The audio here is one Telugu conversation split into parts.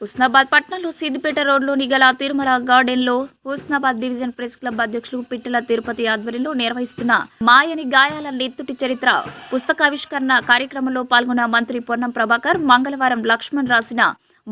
హుస్నాబాద్ పట్టణంలో సిద్దిపేట రోడ్లోని గల తిరుమల గార్డెన్లో హుస్నాబాద్ డివిజన్ ప్రెస్ క్లబ్ అధ్యక్షులు పిట్టల తిరుపతి ఆధ్వర్యంలో నిర్వహిస్తున్న మాయని గాయాల నెత్తుటి చరిత్ర పుస్తకావిష్కరణ కార్యక్రమంలో పాల్గొన్న మంత్రి పొన్నం ప్రభాకర్ మంగళవారం లక్ష్మణ్ రాసిన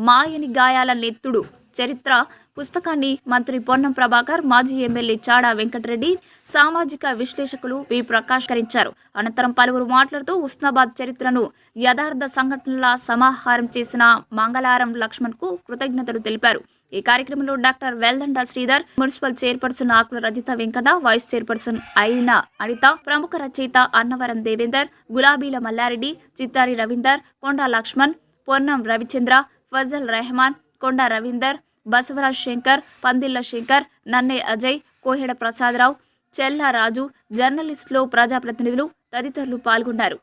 మాయని గాయాల నెత్తుడు చరిత్ర పుస్తకాన్ని మంత్రి పొన్నం ప్రభాకర్, మాజీ ఎమ్మెల్యే చాడా వెంకటరెడ్డి, సామాజిక విశ్లేషకులు వి ప్రకాష్కరించారు. అనంతరం పలువురు మాట్లాడుతూ హుస్నాబాద్ చరిత్రను యథార్థ సంఘటనల సమాహారం చేసిన మంగళవారం లక్ష్మణ్ కు కృతజ్ఞతలు తెలిపారు. ఈ కార్యక్రమంలో doctor Veldanda Sridhar, municipal chairperson Akula Rajitha Venkata, vice chairperson అయిన అనిత, ప్రముఖ రచయిత అన్నవరం దేవేందర్, గులాబీల మల్లారెడ్డి, చిత్తారి రవీందర్, కొండా లక్ష్మణ్, పొన్నం రవిచంద్ర, ఫజల్ రెహమాన్, కొండా రవీందర్, బసవరాజ్ శంకర్, పందిళ్ల శంకర్, నన్నే అజయ్, కోహెడ ప్రసాదరావు, చెల్లా రాజు, జర్నలిస్టులు, ప్రజాప్రతినిధులు తదితరులు పాల్గొన్నారు.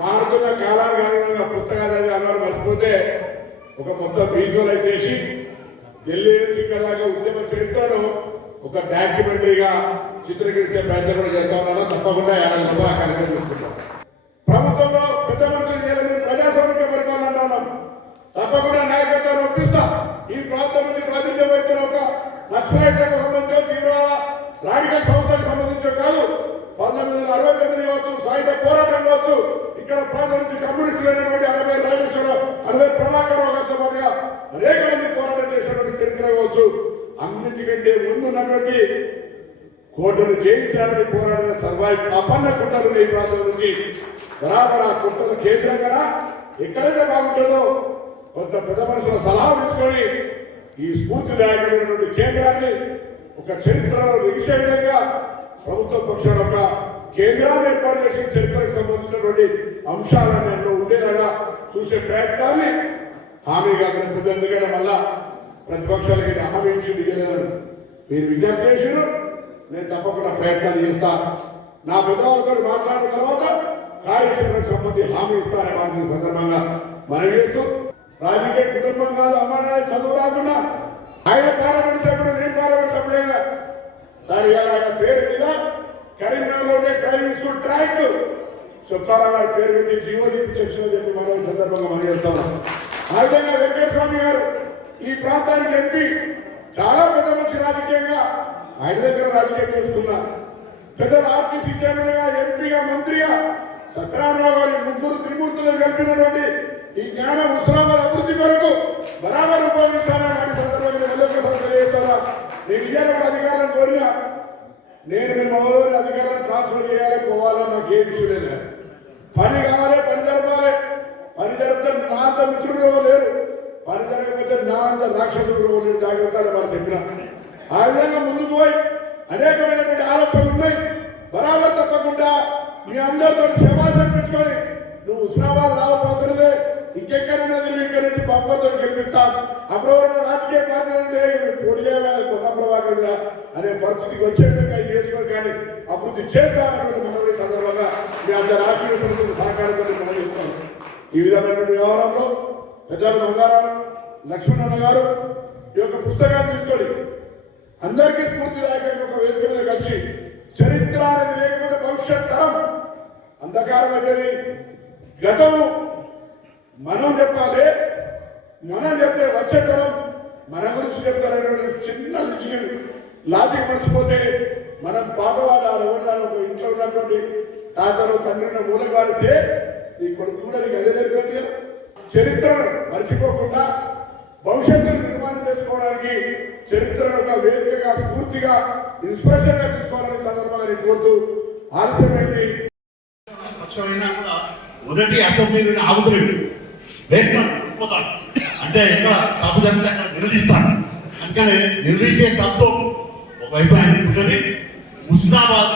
మారుతున్న కాలానుగుణంగా పుస్తకాలు అన్నారు మర్చిపోతే ఒక మొత్తం విజువలైజ్ చేసి ఢిల్లీ నుంచి ఇక్కడ ఉద్యమ చరిత్రను ఒక డాక్యుమెంటరీగా చిత్రీకరించే ప్రయత్నం కూడా చేస్తా ఉన్నాను. తప్పకుండా కార్యక్రమం చూసుకుంటాం. ప్రభుత్వంలో పెద్ద మంత్రులు ప్రజాస్వామిక పరిపాలన ఉన్నాం. తప్పకుండా నాయకత్వాన్ని ఒప్పిస్తా. ఈ ప్రాంతం నుంచి ప్రాతినిధ్యం వహించిన ఒక నక్సలైట్లకు సంబంధించిన తీవ్రవాద రాడికల్ సంస్థలకు సంబంధించిన కాదు, 1969 కావచ్చు, సాయుధ పోరాటం కావచ్చు, ఇక్కడ ప్రాంతం నుంచి కమ్యూనిస్టులు అయినటువంటి అరవై రాజేశ్వరరావు, అరవై ప్రభాకరరావు గారితో పాటుగా అనేక మంది పోరాటం చేసినటువంటి చరిత్ర కావచ్చు. అన్నింటికంటే ముందు ఉన్నటువంటి కోటను జయించాలని పోరాడిన సర్వాయి పాపన్న కుట్రలు ఈ ప్రాంతం నుంచి బరాబర్ ఆ కుట్రల కేంద్రంగా ఎక్కడైతే బాగుంటుందో కొంత పెద్ద మనుషుల సలహా తీసుకొని ఈ స్ఫూర్తిదాయకమైనటువంటి కేంద్రాన్ని ఒక చరిత్రలో నిలిచే విధంగా ప్రభుత్వ పక్షాల ఒక కేంద్రాన్ని ఏర్పాటు చేసిన చరిత్రకు సంబంధించినటువంటి అంశాలన్నీ అందులో ఉండేలాగా చూసే ప్రయత్నాన్ని హామీగా ఎందుకంటే మళ్ళా ప్రతిపక్షాలకి హామీ ఇచ్చింది మీరు విజ్ఞప్తి చేసిన నేను తప్పకుండా ప్రయత్నాలు చేస్తా. నా పెద్దవాళ్ళతో మాట్లాడిన తర్వాత కార్యక్రమానికి సంబంధించి హామీ ఇస్తానే వాటిని సందర్భంగా మనం చేస్తూ రాజకీయ కుటుంబం కాదు, అమ్మాయి చదువు రాకుండా ఆయన పార్లమెంట్ సభ్యుడు, నేను పార్లమెంట్ సభ్యుడేగా సార్ ఇవాళ ఆయన పేరు మీద కరీంనగర్లో ఉండే డ్రైవింగ్ స్కూల్ ట్రాక్ చుక్కారావు గారి పేరు పెట్టి జీవో తెప్పించొచ్చిందని చెప్పి మనం సందర్భంగా మనం చేస్తాం. ఆ విధంగా వెంకటస్వామి గారు ఈ ప్రాంతానికి ఎంపీ, చాలా పెద్ద మనిషి రాజకీయంగా ఆయన దగ్గర రాజకీయం చేసుకున్నారు. పెద్దలు ఆర్టీసీ చైర్మన్గా, ఎంపీగా, మంత్రిగా సత్యనారాయణరావు గారి ముగ్గురు త్రిమూర్తులను కలిపినటువంటి ఈ జ్ఞాన హుస్నాబాద్ అభివృద్ధి కొరకు బరాబర్ ఉపయోగిస్తానని వాటి సందర్భంగా తెలియజేస్తారా. నేను ఇయ్యాల అధికారులను కోరినా నేను మీ మొదలు అధికారులను ట్రాన్స్ఫర్ చేయాలి, పోవాలని నాకు ఏ విషయం లేదు. పని కావాలి, పని జరపాలి. పని జరిపితే నా అంత మిత్రుడు లేరు, పని జరగకపోతే నా అంత రాక్షసుడు లేరు. జాగ్రత్తలు మనం చెప్పిన ఆ విధంగా ముందుకు పోయి అనేకమైనటువంటి ఆలోచనలు ఉన్నాయి. బరాబర్ తప్పకుండా మీ అందరితో శమాసం పెట్టుకొని నువ్వు హుస్నాబాద్ రావాల్సిన అవసరం లేదు, ఇంకెక్కడైనా ఇక్కడ పంపతో గెలిపిస్తాం. అప్పుడు రాజకీయ పార్టీలు పోటీ చేయాలి కొత్త ప్రభాకర్ మీద అనే పరిస్థితికి వచ్చే విధంగా ఈ నియోజకవర్గాన్ని అభివృద్ధి చేద్దామని మనవి సందర్భంగా మీ అందరి ఆశీర్వదించిన సహకారంతో మనం చెప్తాం. ఈ విధమైనటువంటి వ్యవహారంలో పెద్దలు బంగారావు లక్ష్మణ్ గారు ఈ యొక్క పుస్తకాన్ని తీసుకొని అందరికీ స్ఫూర్తిదాయకంగా ఒక వేదిక మీద కలిసి చరిత్ర అనేది లేకపోతే భవిష్యత్ తరం అంధకారం అనేది. గతము మనం చెప్పాలి, మనం చెప్తే వచ్చే తరం మన గురించి చెప్తారనేటువంటి చిన్న లాజిక్ మర్చిపోతే మనం పాతవాడు ఒక ఇంట్లో ఉన్నటువంటి తాతలు తండ్రిని మూలగాడితే నీ కొడుకు కూడా నీకు అదే నేర్పేట్టుగా చరిత్రను మర్చిపోకుండా భవిష్యత్తును నిర్మాణం చేసుకోవడానికి చరిత్రను ఒక వేదికగా స్ఫూర్తిగా ఇన్స్పిరేషన్ గా తీసుకోవాలని సందర్భంగా నేను కోరుతూ ఆలస్యమైంది. మొదటి అసెంబ్లీ ఆగుతున్నాడు, వేస్తాడు, పోతాడు అంటే ఇక్కడ తప్పు జరిగితే అక్కడ నిలదీస్తాడు. అందుకని నిలదీసే తత్వం ఒకవైపు ఆయన ఉంటుంది. హుస్నాబాద్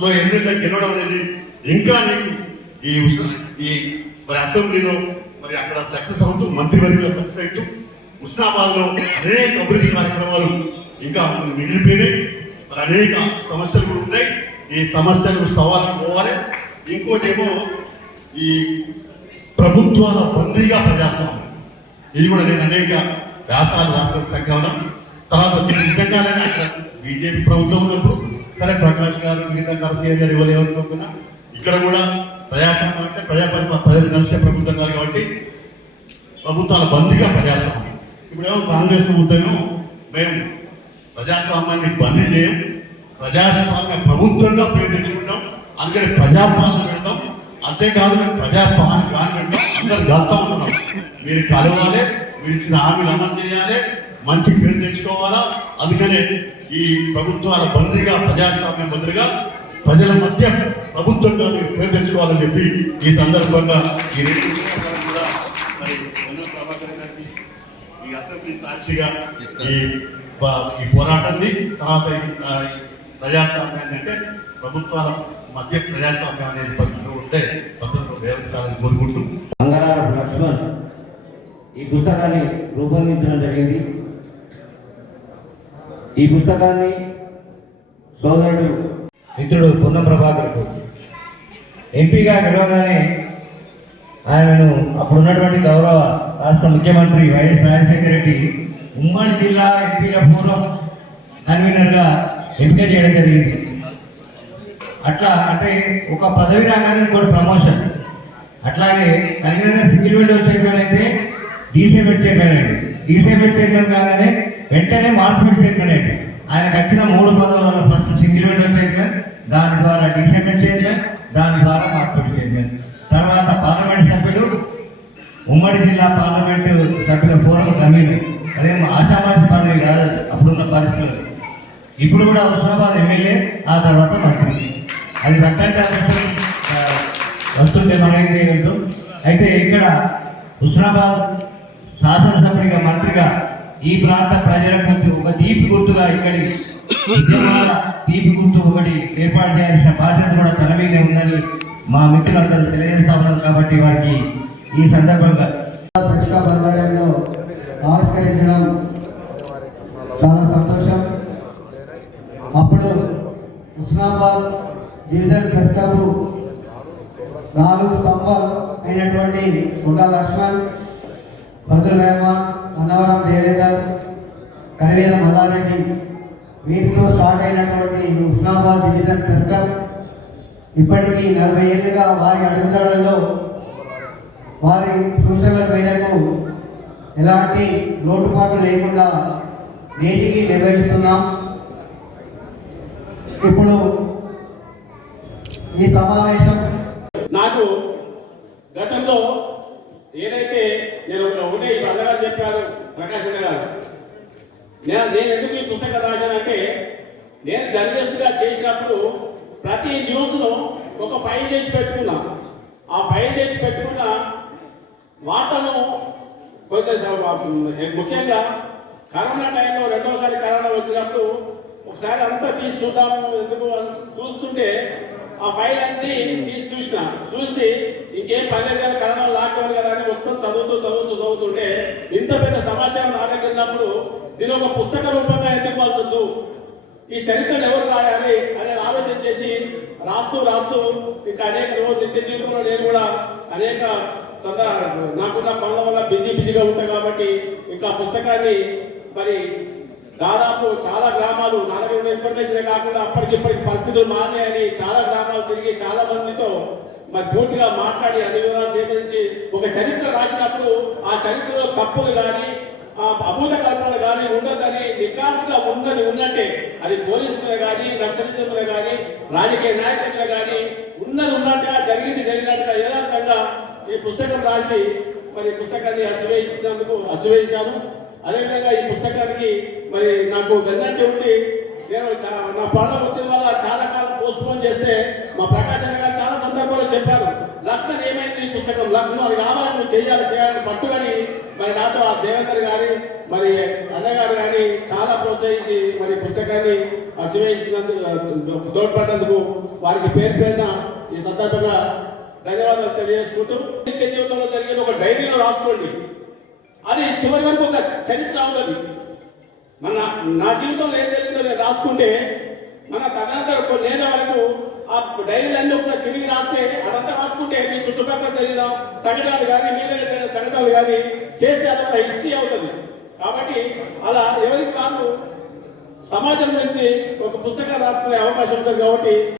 లో ఎమ్మెల్యే గెలవడం అనేది ఇంకా నీకు ఈ మరి అసెంబ్లీలో మరి అక్కడ సక్సెస్ అవుతూ మంత్రివర్గంలో సక్సెస్ అవుతూ హుస్నాబాద్ లో అనేక అభివృద్ధి కార్యక్రమాలు ఇంకా మిగిలిపోయినాయి. మరి అనేక సమస్యలు కూడా ఉన్నాయి. ఈ సమస్యలకు సవాలు పోవాలి. ఇంకోటి ఏమో ఈ ప్రభుత్వాల బందీగా ప్రజాస్వామ్యం, ఇది కూడా నేను అనేక వ్యాసాలు రాసిన సంకలనం. తర్వాత నిజంగానే అక్కడ బీజేపీ ప్రభుత్వం ఉన్నప్పుడు సరే ప్రకాష్ గారు మిగతా గారు సీఎం గారు ఇవ్వలేమనుకోకుండా ఇక్కడ కూడా ప్రజాస్వామ్యం అంటే ప్రజలు కలిసే ప్రభుత్వం కాదు కాబట్టి ప్రభుత్వాల బందీగా ప్రజాస్వామ్యం. ఇప్పుడేమో కాంగ్రెస్ ఉద్యమం మేము ప్రజాస్వామ్యాన్ని బందీ చేయం, ప్రజాస్వామ్య ప్రభుత్వంగా పేరు తెచ్చుకుంటాం, అందుకని ప్రజాపాలన పెడతాం. అంతేకాదు మేము ప్రజాపాలన పెడతాం, అందరు గల్తా ఉంటున్నాం. మీరు కలవాలి, మీరు ఇచ్చిన హామీలు అమలు చేయాలి, మంచి పేరు తెచ్చుకోవాలా. అందుకనే ఈ ప్రభుత్వాల బందీగా ప్రజాస్వామ్యం బదులుగా ప్రజల మధ్య ప్రభుత్వంగా మీరు పేరు తెచ్చుకోవాలని చెప్పి ఈ సందర్భంగా ఈ రెండు కూడా మరి వెన్నెల ప్రభాకర్ గారికి ఈ అసెంబ్లీ సాక్షిగా ఈ పోరాటాన్ని తర్వాత ఈ ప్రజాస్వామ్యాన్ని అంటే ప్రభుత్వాల మధ్య ప్రజాస్వామ్యం అనే పద్ధతిలో ఉంటే పద్ధతిలో వ్యవహరించాలని కోరుకుంటూ బంగారాపు లక్ష్మణ్ ఈ పుస్తకాన్ని రూపొందించడం జరిగింది. ఈ పుస్తకాన్ని సోదరుడు మిత్రుడు పొన్నం ప్రభాకర్కు ఎంపీగా గెలవగానే ఆయనను అప్పుడున్నటువంటి గౌరవ రాష్ట్ర ముఖ్యమంత్రి వైఎస్ రాజశేఖర రెడ్డి ఉమ్మడి జిల్లా ఎంపీల పూర్వం కన్వీనర్గా ఎంపిక చేయడం జరిగింది. అట్లా అంటే ఒక పదవి రాగానే ఇంకోటి ప్రమోషన్. అట్లాగే కరీంనగర్ సింగిల్ విండో చైర్మన్ అయితే డీసీఎంఎస్ చైర్మన్ అండి. డీసీఎంఎస్ చైర్మన్ కాగానే వెంటనే మార్కెట్ చైర్మన్ అండి. ఆయనకు వచ్చిన 3 పదవులలో ఫస్ట్ సింగిల్ విండో చైర్మన్, దాని ద్వారా డీసీఎంఎస్ చైర్మన్, దాని ద్వారా మార్కెట్ చైర్మన్, తర్వాత పార్లమెంట్ సభ్యులు, ఉమ్మడి జిల్లా పార్లమెంటు సభ్యుల ఫోరం కన్వీనర్. అదేమో ఆశామాషి పదవి కాదు అది అప్పుడున్న పరిస్థితులు. ఇప్పుడు కూడా హుస్నాబాద్ ఎమ్మెల్యే, ఆ తర్వాత మంత్రి. అది దక్కంటే వస్తుంటే మనం ఏం చేయగలుగుతాం. అయితే ఇక్కడ హుస్నాబాద్ శాసనసభ్యుడిగా మంత్రిగా ఈ ప్రాంత ప్రజలకు ఒక తీపి గుర్తుగా ఇక్కడి ఉద్యమాల తీపి గుర్తు ఒకటి ఏర్పాటు చేయాల్సిన బాధ్యత కూడా తన మీదే ఉందని మా మిత్రులందరూ తెలియజేస్తా ఉన్నారు. కాబట్టి వారికి ఈ సందర్భంగా పత్రికాలో ఆవిష్కరించడం చాలా సంతోషం. అప్పుడు హుస్నాబాద్ డివిజన్ ప్రెస్ క్లబ్ 4 స్తంభం అయినటువంటి కొండ లక్ష్మణ్, ఫజల్ రెహమాన్, అన్నవరం దేవేందర్, కరివేల మల్లారెడ్డి వీరితో స్టార్ట్ అయినటువంటి హుస్నాబాద్ డివిజన్ ప్రెస్ క్లబ్ ఇప్పటికీ 40 ఏళ్ళుగా వారి అడుగుజాడల్లో వారి సూచనల మేరకు ఎలాంటి లోటుపాట్లు లేకుండా నేటికి నిర్వహిస్తున్నాం. ఇప్పుడు ఈ సమావేశం నాకు గతంలో ఏదైతే నేను ఒకటే ఈ అన్నగారు చెప్పారు, ప్రకాష్ అన్న గారు, నేను ఎందుకు ఈ పుస్తకం రాశానంటే, నేను జర్నలిస్ట్గా చేసినప్పుడు ప్రతి న్యూస్ను ఒక ఫైల్ చేసి పెట్టుకున్నా. ఆ ఫైల్ చేసి పెట్టుకున్న వార్తను కొంచెం ముఖ్యంగా కరోనా టైంలో రెండోసారి కరోనా వచ్చినప్పుడు ఒకసారి అంతా తీసి చూద్దాము ఎందుకు చూస్తుంటే ఆ ఫైల్ అన్ని తీసి చూసి ఇంకేం పర్లేదు కదా, కరోనా లాక్డౌన్ కదా అని మొత్తం చదువుతుంటే ఇంత పెద్ద సమాచారం నా దగ్గర ఉన్నప్పుడు దీని ఒక పుస్తక రూపంగా ఎందుకు మలుచొద్దు, ఈ చరిత్రను ఎవరు రాయాలి అనేది ఆలోచన చేసి రాస్తూ ఇంకా అనేక రోజు నిత్య జీవితంలో నేను కూడా అనేక నాకున్న పనుల వల్ల బిజీగా ఉంటాయి కాబట్టి ఇంకా పుస్తకాన్ని మరి దాదాపు చాలా గ్రామాలు నా దగ్గర ఉన్న ఇన్ఫర్మేషన్ కాకుండా అప్పటికిప్పటికి పరిస్థితులు మారాయని చాలా గ్రామాలు తిరిగి చాలా మందితో మరి పూర్తిగా మాట్లాడి అన్ని వివరాలు సేకరించి ఒక చరిత్ర రాసినప్పుడు ఆ చరిత్రలో తప్పులు కానీ అభూత కల్పనలు కానీ ఉండదని నికాస్గా ఉన్నట్టే, అది పోలీసు మీద కానీ నక్సలిజం మీద కానీ రాజకీయ నాయకుల మీద కానీ ఉన్నట్టుగా జరిగినట్టుగా యథార్థంగా ఈ పుస్తకం రాసి మరి పుస్తకాన్ని అచ్చువేయించాను. అదేవిధంగా ఈ పుస్తకానికి మరి నాకు వెన్నంటి ఉండి నేను నా పనుల ఒత్తిడి వల్ల చాలా కాలం పోస్ట్ పోన్ చేస్తే మా ప్రకాశ్ అన్న గారు చాలా సందర్భాల్లో చెప్పారు, లక్ష్మణ్ ఏమైంది ఈ పుస్తకం, లక్ష్మణ్ అది కావాలి, నువ్వు చేయాలని పట్టుకొని మరి నాతో ఆ దేవేందర్ గారి మరి అన్నగారు కానీ చాలా ప్రోత్సహించి మరి పుస్తకాన్ని అచ్చువేయించినందుకు తోడ్పడినందుకు వారికి పేరున ఈ సందర్భంగా ధన్యవాదాలు తెలియజేసుకుంటూ నిత్య జీవితంలో జరిగేది ఒక డైరీలో రాసుకోండి, అది చివరి వరకు ఒక చరిత్ర అవుతుంది. నా జీవితంలో ఏం జరిగిందో నేను రాసుకుంటే మన తదనంతరం కొన్నేళ్ళ వరకు ఆ డైరీలన్నీ ఒకసారి తిరిగి రాస్తే అదంతా రాసుకుంటే మీ చుట్టుపక్కల జరిగిన సంఘటనలు కానీ మీ దగ్గర జరిగిన సంఘటనలు కానీ చేస్తే అదొక హిస్టరీ అవుతుంది. కాబట్టి అలా ఎవరికి కాదు సమాజం గురించి ఒక పుస్తకం రాసుకునే అవకాశం ఉంటుంది. కాబట్టి